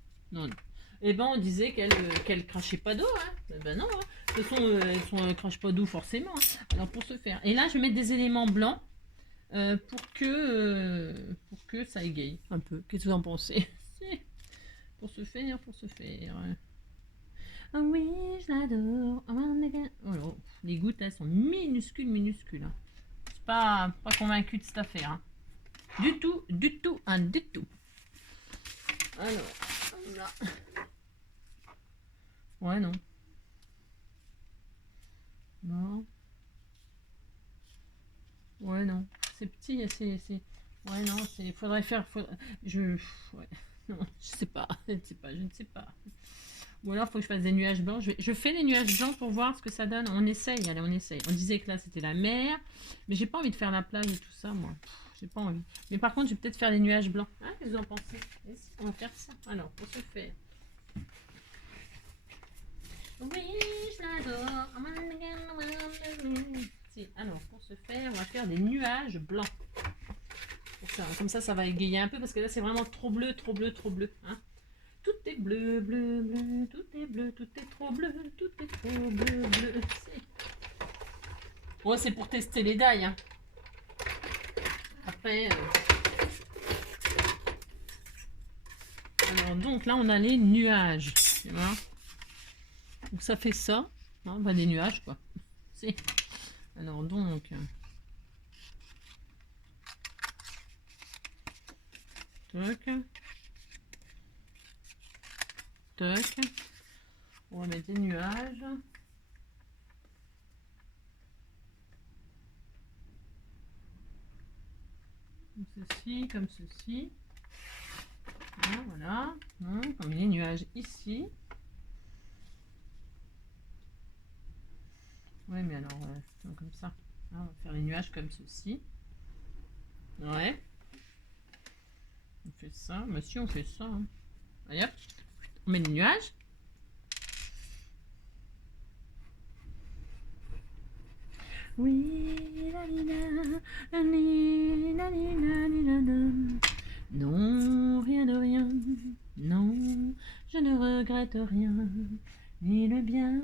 Eh ben, on disait qu'elle crachait pas d'eau. Hein. Eh ben non. Hein. De toute façon, elles crachent pas d'eau forcément. Hein. Alors, pour ce faire. Et là, je vais mettre des éléments blancs pour que ça égaye un peu. Qu'est-ce que vous en pensez? Pour se faire. Oh oui, je l'adore. Oh, les gouttes, elles sont minuscules. Hein. Je suis pas convaincue de cette affaire. Hein. Du tout. Alors, là. Ouais, non. Non. Ouais, non. C'est petit, c'est... Ouais, non, c'est... Faudrait faire... Ouais. Non, je sais pas. Je ne sais pas. Ou alors, il faut que je fasse des nuages blancs. Je fais les nuages blancs pour voir ce que ça donne. On essaye, allez, on essaye. On disait que là, c'était la mer. Mais j'ai pas envie de faire la plage et tout ça, moi. J'ai pas envie. Mais par contre, je vais peut-être faire des nuages blancs. Hein, qu'est-ce que vous en pensez? On va faire ça. Alors, pour ce faire... Oui, je l'adore. Si, alors, pour ce faire, on va faire des nuages blancs. Pour ça, comme ça va égayer un peu parce que là, c'est vraiment trop bleu. Hein. Tout est bleu. Tout est bleu, tout est trop bleu. Tout est trop bleu. Ouais, c'est pour tester les dailles. Hein. Après, alors donc là on a les nuages, tu vois. Donc ça fait ça, hein, bah, des nuages quoi. C'est. Alors donc. Toc. Toc. On va mettre des nuages. Comme ceci, comme ceci. Voilà. Comme les nuages ici. Ouais, mais alors, comme ça. On va faire les nuages comme ceci. Ouais. On fait ça. Mais si, on fait ça. Hein. Allez hop. On met les nuages. Oui, non, rien de rien. Non, je ne regrette rien. Ni le bien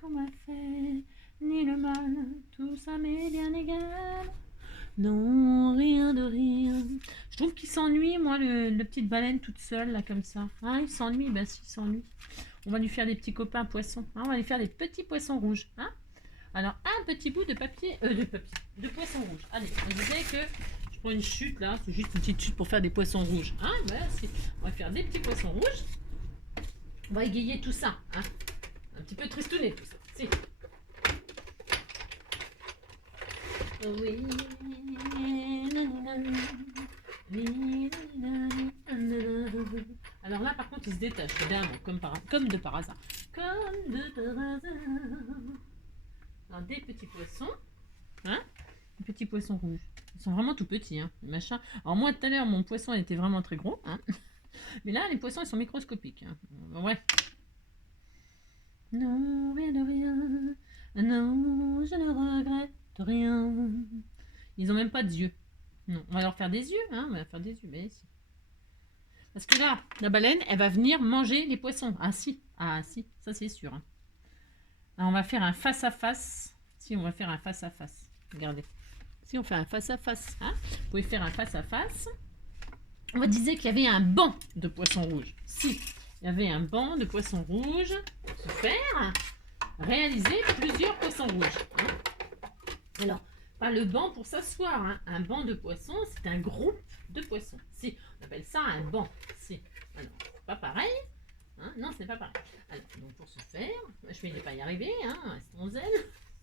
qu'on m'a fait, ni le mal. Tout ça m'est bien égal. Non, rien de rien. Je trouve qu'il s'ennuie, moi, le petite baleine toute seule, là, comme ça. Ah, il s'ennuie, bah si, il s'ennuie. On va lui faire des petits copains poissons. Hein, on va lui faire des petits poissons rouges. Hein. Alors, un petit bout de papier, de poisson rouge. Allez, on disait que je prends une chute, là. C'est juste une petite chute pour faire des poissons rouges. Hein, bah, on va faire des petits poissons rouges. On va égayer tout ça. Hein. Un petit peu tristouné, tout ça. Si. Oui. Alors là, par contre, il se détache, évidemment, comme de par hasard. Comme de par hasard. Alors, des petits poissons. Hein? Des petits poissons rouges. Ils sont vraiment tout petits, hein, les machins. Alors, moi, tout à l'heure, mon poisson était vraiment très gros. Hein. Mais là, les poissons, ils sont microscopiques. Hein. Ouais. Non, rien de rien. Non, je ne regrette rien. Ils ont même pas de yeux. Non, on va leur faire des yeux, hein, on va leur faire des yeux, mais si. Parce que là, la baleine, elle va venir manger les poissons. Ah si, ça c'est sûr. Hein. Alors, on va faire un face-à-face. Si, on va faire un face-à-face. Regardez. Si, on fait un face-à-face. Hein. Vous pouvez faire un face-à-face. On va dire qu'il y avait un banc de poissons rouges. Si, il y avait un banc de poissons rouges. Pour se faire réaliser plusieurs poissons rouges. Hein. Alors, pas le banc pour s'asseoir. Hein. Un banc de poissons, c'est un groupe de poissons. Si, on appelle ça un banc. Si. Alors, pas pareil. Hein. Non, c'est pas pareil. Alors, donc pour ce faire, je vais ne pas y arriver. Hein. Restons zen.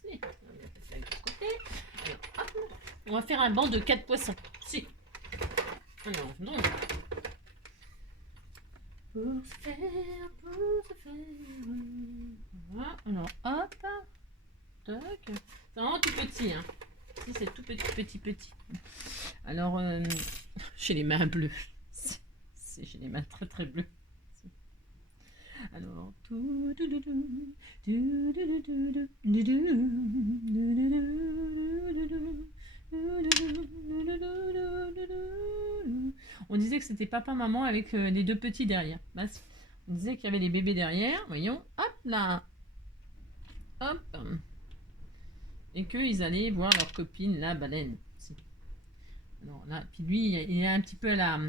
Si. On va passer de l'autre côté. Alors, hop. On va faire un banc de 4 poissons. Si. Alors, donc. Pour se faire. Voilà. Alors, hop. Toc. C'est vraiment tout petit, hein. Si, c'est tout petit. Alors, j'ai les mains bleues. J'ai les mains très bleues. Alors, on disait que c'était papa-maman avec les deux petits derrière. On disait qu'il y avait les bébés derrière. Voyons, hop là. Hop. Et qu'ils allaient voir leur copine, la baleine. Si. Alors là, puis lui, il est un petit peu à la...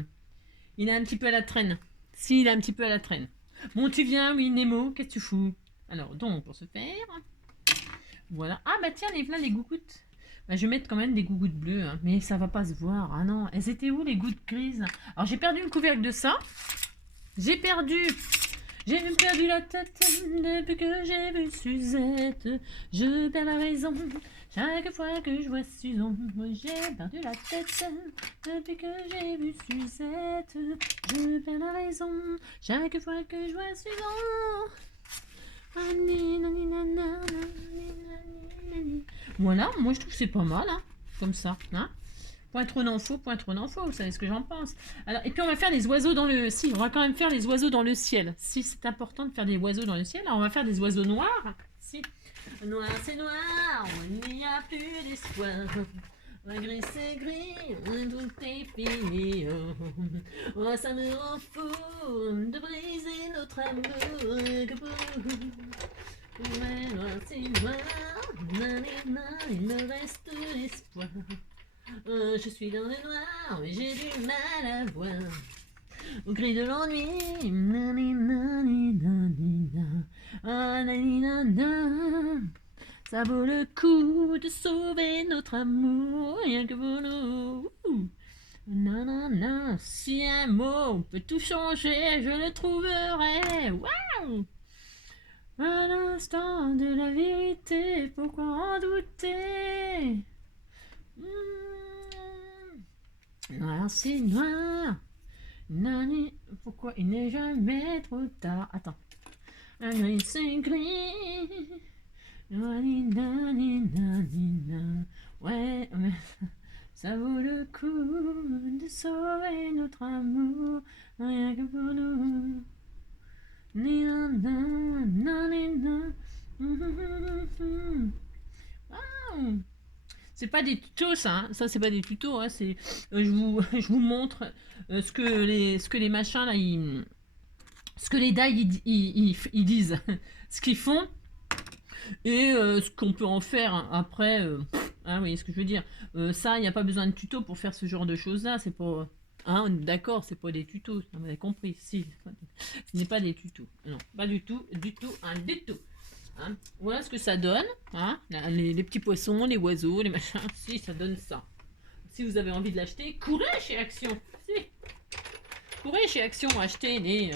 Il est un petit peu à la traîne. Si, il est un petit peu à la traîne. Bon, tu viens, oui, Nemo, qu'est-ce que tu fous? Alors, donc, pour ce faire... Voilà. Ah, bah tiens, là, les gougoutes. Bah, je vais mettre quand même des gougoutes bleues, hein, mais ça va pas se voir. Ah non, elles étaient où, les gouttes grises? Alors, j'ai perdu le couvercle de ça. J'ai perdu la tête depuis que j'ai vu Suzette. Je perds la raison chaque fois que je vois Susan. J'ai perdu la tête depuis que j'ai vu Suzette. Je perds la raison chaque fois que je vois Susan. Voilà, moi je trouve que c'est pas mal, hein, comme ça. Hein. Point trop d'infos, vous savez ce que j'en pense. Alors, et puis on va faire des oiseaux dans le... Si, on va quand même faire les oiseaux dans le ciel. Si, c'est important de faire des oiseaux dans le ciel. Alors, on va faire des oiseaux noirs. Si. Noir, c'est noir, il n'y a plus d'espoir. Gris, c'est gris, tout est fini. Oh, ça me rend fou de briser notre amour. Ouais, noir, c'est noir, il me reste l'espoir. Je suis dans le noir, mais j'ai du mal à voir. Au cri de l'ennui. Nani, nani, nani, na. Ah, nani, na, na. Ça vaut le coup de sauver notre amour, rien que pour nous. Nanana, si un mot peut tout changer, je le trouverai. Waouh! À l'instant de la vérité, pourquoi en douter? Noir, c'est noir. Nani, pourquoi il n'est jamais trop tard? Attends. Un gris, c'est gris. Nani, nani, nani, nani. Ouais, ça vaut le coup de sauver notre amour, rien que pour nous. Ni, na, na, na, ni, na. Wow. C'est pas des tutos, ça, hein. Ça c'est pas des tutos, hein. C'est, je vous montre ce que les machins là, ce que les DAI ils disent, ce qu'ils font et ce qu'on peut en faire hein, après. Ah oui, ce que je veux dire. Ça, il n'y a pas besoin de tuto pour faire ce genre de choses là. C'est pas. Hein, on est d'accord, c'est pas des tutos. Vous avez compris. Si, ce n'est pas des tutos. Non, pas du tout, du tout, hein, du tout. Hein. Voilà ce que ça donne. Hein. Les petits poissons, les oiseaux, les machins. Si, ça donne ça. Si vous avez envie de l'acheter, courez chez Action. Si. Courez chez Action, acheter les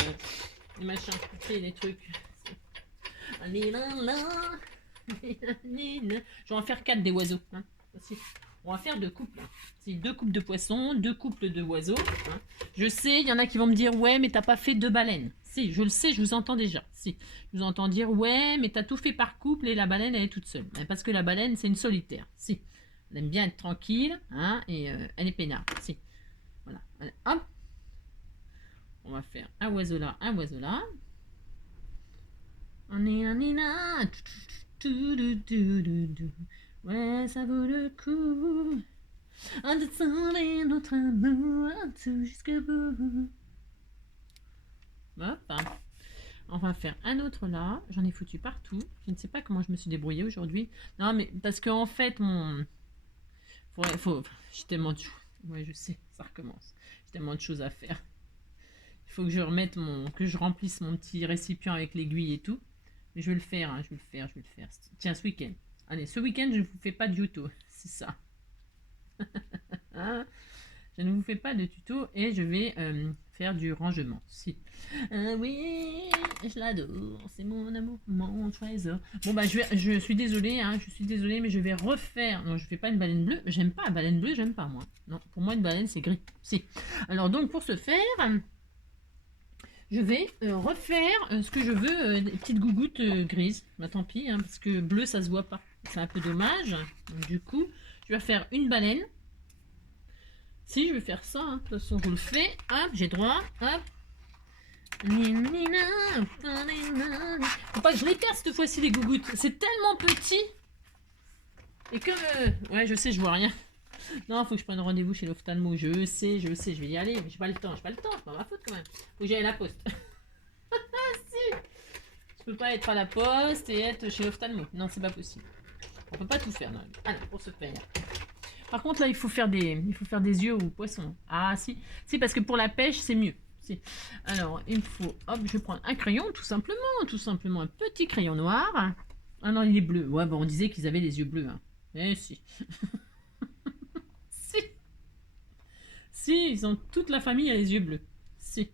machins, les trucs. Je vais en faire 4 des oiseaux. Hein. On va faire 2 couples. C'est 2 couples de poissons, 2 couples de oiseaux. Hein. Je sais, il y en a qui vont me dire ouais, mais t'as pas fait 2 baleines. Si, je le sais, je vous entends déjà. Si, je vous entends dire ouais, mais t'as tout fait par couple et la baleine elle est toute seule. Parce que la baleine c'est une solitaire. Si, elle aime bien être tranquille, hein, et elle est peinarde. Si, voilà. Allez, hop, on va faire un oiseau là, un oiseau là. On est un ina. Ouais, ça vaut le coup. On descend notre amour tout jusqu'au bout. Hop. On va faire un autre là. J'en ai foutu partout. Je ne sais pas comment je me suis débrouillée aujourd'hui. Non, mais parce qu'en fait, mon. J'ai tellement de choses. Ouais, je sais, ça recommence. J'ai tellement de choses à faire. Il faut que je remette que je remplisse mon petit récipient avec l'aiguille et tout. Mais je vais le faire, hein, je vais le faire. Tiens, ce week-end. Allez, ce week-end, je ne vous fais pas de tuto. C'est ça. Je ne vous fais pas de tuto et je vais faire du rangement. Si. Oui, je l'adore. C'est mon amour, mon trésor. Bon, bah, je suis désolée, hein, mais je vais refaire. Non, je fais pas une baleine bleue. J'aime pas la baleine bleue, j'aime pas, moi. Non, pour moi, une baleine, c'est gris. Si. Alors, donc, pour ce faire. Je vais refaire ce que je veux, des petites gougouttes grises. Bah, tant pis, hein, parce que bleu, ça se voit pas. C'est un peu dommage. Donc, du coup, je vais faire une baleine. Si, je vais faire ça. Hein. De toute façon, je le fais. Hop, j'ai droit. Hop. Faut pas que je les perde cette fois-ci, les gougouttes. C'est tellement petit. Et comme... ouais, je sais, je vois rien. Non, faut que je prenne rendez-vous chez l'ophtalmo. Je sais, je vais y aller. Mais j'ai pas le temps, c'est pas ma faute quand même. Faut que j'aille à la poste. Si. Je peux pas être à la poste et être chez l'ophtalmo. Non, c'est pas possible. On peut pas tout faire. Non. Alors, pour se faire. Par contre, là, il faut faire des yeux aux poissons. Ah, si. Si, parce que pour la pêche, c'est mieux. Si. Alors, il me faut... Hop, je vais prendre un crayon, tout simplement. Tout simplement, un petit crayon noir. Ah non, il est bleu. Ouais, bon, on disait qu'ils avaient les yeux bleus. Hein. Eh si. Si. Si, ils ont toute la famille a les yeux bleus. Si.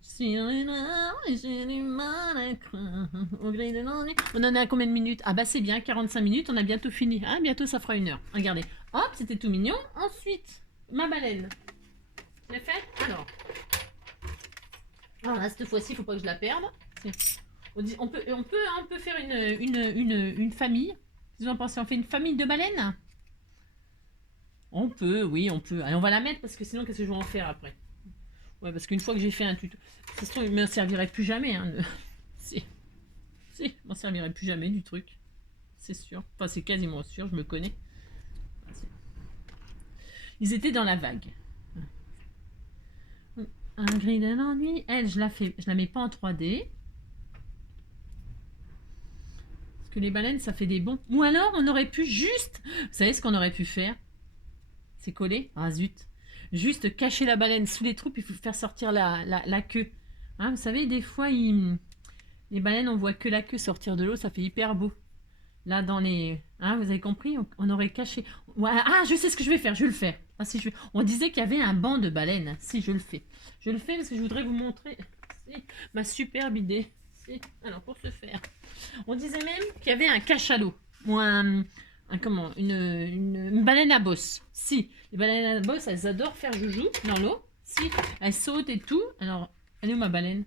Si on est noir, j'ai du mal à croire au gré de l'ennui. On en a combien de minutes? Ah bah c'est bien, 45 minutes, on a bientôt fini. Ah, bientôt ça fera 1 heure. Regardez. Hop, c'était tout mignon. Ensuite, ma baleine. Je l'ai faite? Alors. Voilà, cette fois-ci, il faut pas que je la perde. On peut faire une famille. Vous en pensez, on fait une famille de baleines? On peut, oui, on peut. Allez, on va la mettre parce que sinon, qu'est-ce que je vais en faire après? Ouais, parce qu'une fois que j'ai fait un tuto, ça se trouve, il ne m'en servirait plus jamais. Hein, si, il ne m'en servirait plus jamais du truc. C'est sûr. Enfin, c'est quasiment sûr, je me connais. Ils étaient dans la vague. Un gris de l'ennui. Elle, je la mets pas en 3D. Parce que les baleines, ça fait des bons. Ou alors, on aurait pu juste... Vous savez ce qu'on aurait pu faire? C'est collé? Ah zut. Juste cacher la baleine sous les trous, puis il faut faire sortir la queue. Hein, vous savez, des fois, les baleines, on voit que la queue sortir de l'eau, ça fait hyper beau. Là, dans les... Hein, vous avez compris? On aurait caché... Ouais, ah, je sais ce que je vais faire, je vais le faire. Ah, si, on disait qu'il y avait un banc de baleines. Si, je le fais. Je le fais parce que je voudrais vous montrer ma superbe idée. Alors, pour ce faire, on disait même qu'il y avait un cachalot. Ou comment, une baleine à bosse. Si, les baleines à bosse, elles adorent faire joujou dans l'eau. Si, elles sautent et tout. Alors, elle est où ma baleine?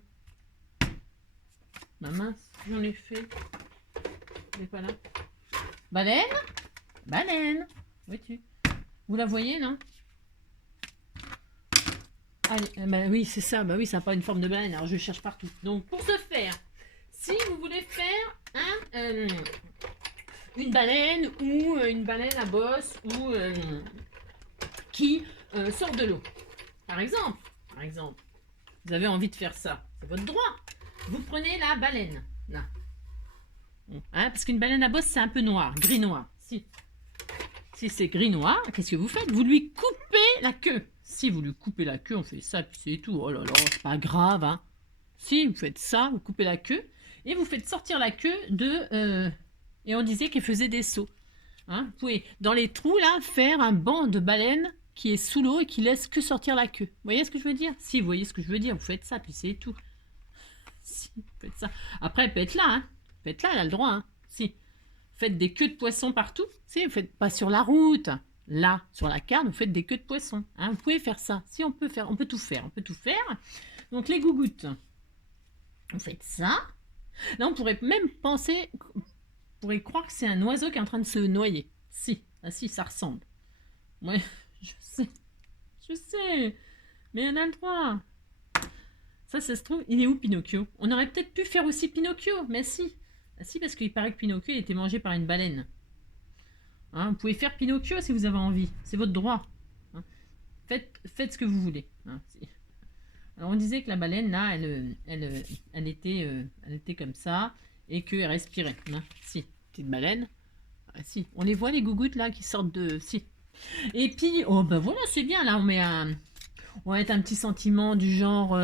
Ma mince, j'en ai fait. Elle n'est pas là. Baleine? Baleine. Où es-tu? Vous la voyez, non? Allez, bah oui, c'est ça. Bah oui, ça n'a pas une forme de baleine. Alors, je cherche partout. Donc, pour ce faire, si vous voulez faire une baleine ou une baleine à bosse ou qui sort de l'eau, par exemple, vous avez envie de faire ça, c'est votre droit. Vous prenez la baleine, là. Hein, parce qu'une baleine à bosse, c'est un peu noir, gris-noir. Si c'est gris-noir, qu'est-ce que vous faites? Vous lui coupez la queue. Si vous lui coupez la queue, on fait ça, puis c'est tout. Oh là là, c'est pas grave, hein. Si, vous faites ça, vous coupez la queue, et vous faites sortir la queue de... et on disait qu'elle faisait des sauts. Hein, vous pouvez, dans les trous, là, faire un banc de baleine qui est sous l'eau et qui laisse que sortir la queue. Vous voyez ce que je veux dire? Si, vous voyez ce que je veux dire, vous faites ça, puis c'est tout. Si, vous faites ça. Après, elle peut être là, hein. Faites là, elle a le droit, hein. Si. Faites des queues de poisson partout. Si, vous faites pas sur la route. Là, sur la carte, vous faites des queues de poisson. Hein. Vous pouvez faire ça. Si, on peut tout faire. On peut tout faire. Donc, les gougouttes. Vous faites ça. Là, on pourrait même penser... On pourrait croire que c'est un oiseau qui est en train de se noyer. Si. Ah si, ça ressemble. Ouais, je sais. Je sais. Mais on a le droit. Ça se trouve, il est où Pinocchio? On aurait peut-être pu faire aussi Pinocchio, mais si. Ah si, parce qu'il paraît que Pinocchio il était mangé par une baleine. Hein, vous pouvez faire Pinocchio si vous avez envie. C'est votre droit. Hein. Faites ce que vous voulez. Hein. Alors on disait que la baleine, là, elle était comme ça et qu'elle respirait. Hein. Si, petite baleine. Ah, si, on les voit les gougouttes là qui sortent de... Si. Et puis, oh ben voilà, c'est bien. Là, on va mettre un petit sentiment du genre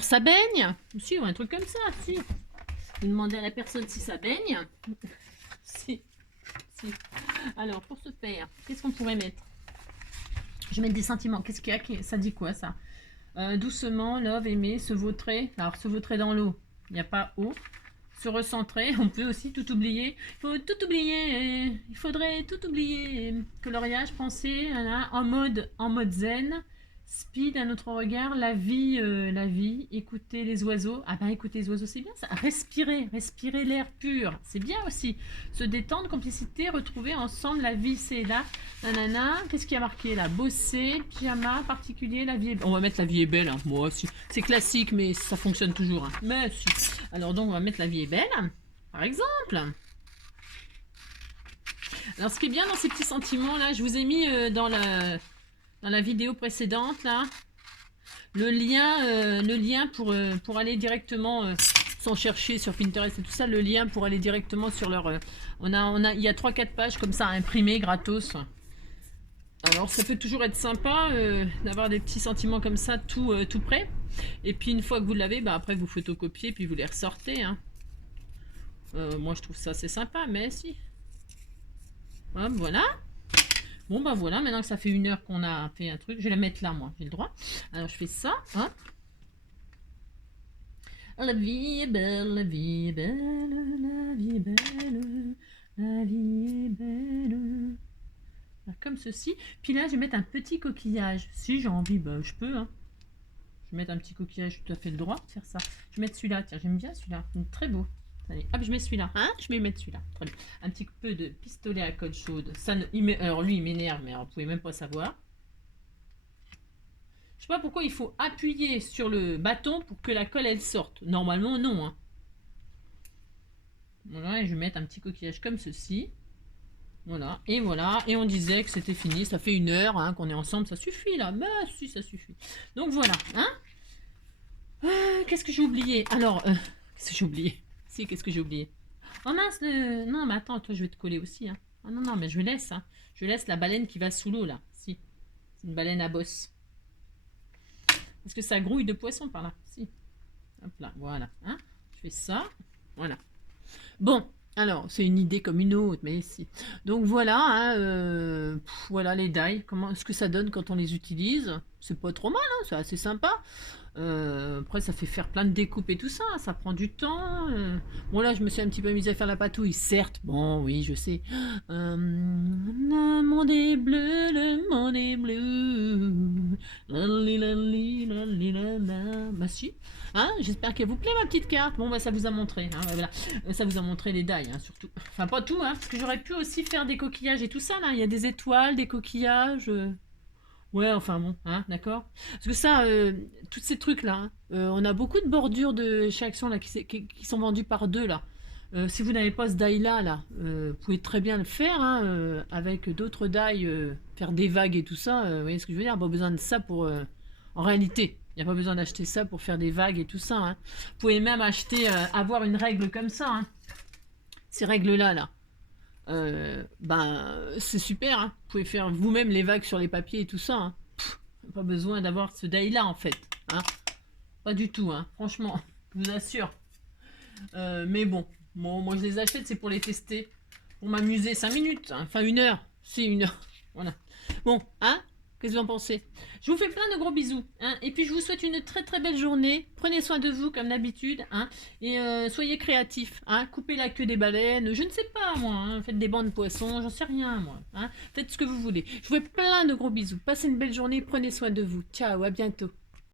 ça baigne. Si, ou un truc comme ça. Si. Vous demandez à la personne si ça baigne. Si. Alors, pour ce faire, qu'est-ce qu'on pourrait mettre? Je vais mettre des sentiments. Qu'est-ce qu'il y a? Ça dit quoi, ça? Doucement, love, aimer, se vautrer. Alors, se vautrer dans l'eau, il n'y a pas eau. Se recentrer, on peut aussi tout oublier. Il faut tout oublier. Il faudrait tout oublier. Coloriage, penser, en mode zen. Speed, un autre regard, la vie, écouter les oiseaux. Ah ben écouter les oiseaux, c'est bien ça. Respirer l'air pur, c'est bien aussi. Se détendre, complicité, retrouver ensemble, la vie c'est là. Nanana, qu'est-ce qui a marqué là? Bosser, pyjama, particulier, la vie est belle. On va mettre la vie est belle, hein. Moi aussi. C'est classique, mais ça fonctionne toujours. Hein. Mais si. Alors donc on va mettre la vie est belle, par exemple. Alors ce qui est bien dans ces petits sentiments là, je vous ai mis dans la vidéo précédente, là, le lien pour aller directement, sans chercher sur Pinterest et tout ça, le lien pour aller directement sur leur... il y a 3-4 pages comme ça, imprimées, gratos. Alors, ça peut toujours être sympa d'avoir des petits sentiments comme ça, tout prêt. Et puis, une fois que vous l'avez, bah, après, vous photocopiez, puis vous les ressortez. Hein. Moi, je trouve ça assez sympa, mais si. Hop, voilà. Bon bah voilà, maintenant que ça fait 1 heure qu'on a fait un truc, je vais la mettre là moi, j'ai le droit. Alors je fais ça, hein. La vie est belle, la vie est belle, la vie est belle, la vie est belle. Alors, comme ceci. Puis là je vais mettre un petit coquillage. Si j'ai envie, bah je peux, hein. Je vais mettre un petit coquillage, j'ai tout à fait le droit de faire ça. Je vais mettre celui-là, tiens, j'aime bien celui-là, très beau. Allez, hop, je mets celui-là. Hein, je vais mettre celui-là. Très bien. Un petit peu de pistolet à colle chaude. Ça, alors lui, il m'énerve, mais alors, vous pouvez même pas savoir. Je sais pas pourquoi il faut appuyer sur le bâton pour que la colle, elle sorte. Normalement, non. Hein. Voilà, et je vais mettre un petit coquillage comme ceci. Voilà, et voilà. Et on disait que c'était fini. Ça fait 1 heure hein, qu'on est ensemble. Ça suffit, là. Mais si, ça suffit. Donc, voilà. Hein qu'est-ce que j'ai oublié? Alors, qu'est-ce que j'ai oublié? Si, qu'est-ce que j'ai oublié? Oh mince, non, mais attends, toi, je vais te coller aussi. Hein. Ah non, non, mais je laisse, hein. Je laisse la baleine qui va sous l'eau, là. Si, c'est une baleine à bosse. Parce que ça grouille de poisson par là. Si. Hop là, voilà. Hein, je fais ça. Voilà. Bon, alors, c'est une idée comme une autre, mais si. Donc voilà, hein, voilà les die. Comment est-ce que ça donne quand on les utilise? C'est pas trop mal, hein, c'est assez sympa. Après, ça fait faire plein de découpes et tout ça, ça prend du temps. Bon, là, je me suis un petit peu amusée à faire la patouille, certes. Bon, oui, je sais. Le monde est bleu, le monde est bleu. Lali, lali, lali, lala. Bah si. Hein, j'espère qu'elle vous plaît, ma petite carte. Bon, bah ça vous a montré. Hein, voilà. Ça vous a montré les die, hein, surtout. Enfin, pas tout, hein, parce que j'aurais pu aussi faire des coquillages et tout ça, là. Il y a des étoiles, des coquillages. Ouais, enfin bon, hein, d'accord. Parce que ça, tous ces trucs-là, hein, on a beaucoup de bordures de chez Action là, qui sont vendues par deux là. Si vous n'avez pas ce die-là, là, vous pouvez très bien le faire hein, avec d'autres die, faire des vagues et tout ça. Vous voyez ce que je veux dire? Pas besoin de ça pour. En réalité, il n'y a pas besoin d'acheter ça pour faire des vagues et tout ça. Hein. Vous pouvez même acheter, avoir une règle comme ça. Hein. Ces règles-là, là. Ben, c'est super, hein. Vous pouvez faire vous-même les vagues sur les papiers et tout ça. Hein. Pas besoin d'avoir ce die-là, en fait. Hein. Pas du tout, hein. Franchement, je vous assure. Mais bon, moi je les achète, c'est pour les tester. Pour m'amuser 5 minutes. Hein. Enfin, 1 heure. C'est 1 heure. Voilà. Bon, hein? Qu'est-ce que vous en pensez? Je vous fais plein de gros bisous. Hein, et puis je vous souhaite une très très belle journée. Prenez soin de vous comme d'habitude. Hein, et soyez créatifs. Hein, coupez la queue des baleines. Je ne sais pas moi. Hein, faites des bancs de poissons. J'en sais rien moi. Hein, faites ce que vous voulez. Je vous fais plein de gros bisous. Passez une belle journée. Prenez soin de vous. Ciao, à bientôt.